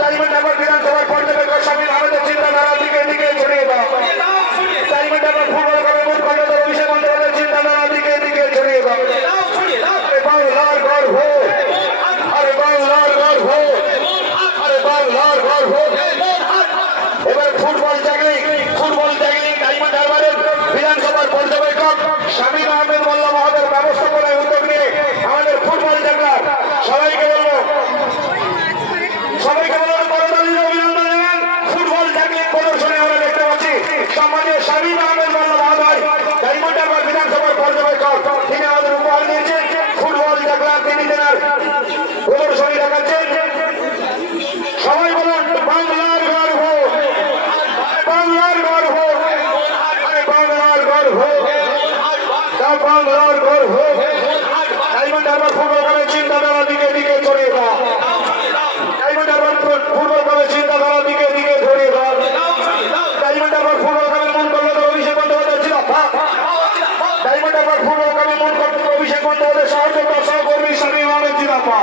Diamond Harbour বিধানসভার পর্যবেক্ষক স্বামী আহমেদের চিন্তাধারা দিকে দিকে ছড়িয়ে দাও। ডায়মন্ড হারবার ফুটবল ক্লাবের মূল কর্ণধার অভিষেক বন্দ্যোপাধ্যায়ের চিন্তাধারা দিকে দিকে ছড়িয়ে দাও। বাংলার গর্ব, আরে বাংলার গর্ব, আরে বাংলার গর্ব। এবার ফুটবল জাগিয়ে ডায়মন্ড হারবারের বিধানসভার পর্যবেক্ষক স্বামী আহমেদ মোল্লা মহোদয়ের ব্যবস্থাপনায় উদ্যোগ নিয়ে আমাদের ফুটবল জাগলার সবাইকে বলবো করতালির অভিনন্দন জানান। ফুটবল জাগলিং প্রদর্শনী আমরা দেখতে পাচ্ছি সম্মানীয় স্বামী আহমেদ মোল্লা মহোদয় ডায়মন্ড হারবার বিধানসভার পর্যবেক্ষক, তিনি আমাদের উপহার দিয়েছেন। ফুটবল জাগলার তিনি তেনার প্রদর্শনী দেখাচ্ছেন। সবাই বলুন বাংলার গর্ব, বাংলার গর্ব, আরে বাংলার গর্ব, বাংলার গর্ব। ডায়মন্ড হারবার ফুটবল ক্লাবের চিন্তাধারা দিকে দিকে ছড়িয়ে দাও। ডায়মন্ড হারবার ফুটবল ক্লাবের চিন্তাধারা দিকে দিকে ছড়িয়ে দাও। ডায়মন্ড হারবার ফুটবল ক্লাবের মূল কর্ণধার অভিষেক বন্দ্যোপাধ্যায় ছিল। ডায়মন্ড হারবার ফুটবল ক্লাবের মূল কর্ণধার অভিষেক বন্দ্যোপাধ্যায় সহযোগিতা সহকর্মী স্বামী আহমেদ জিলাপা।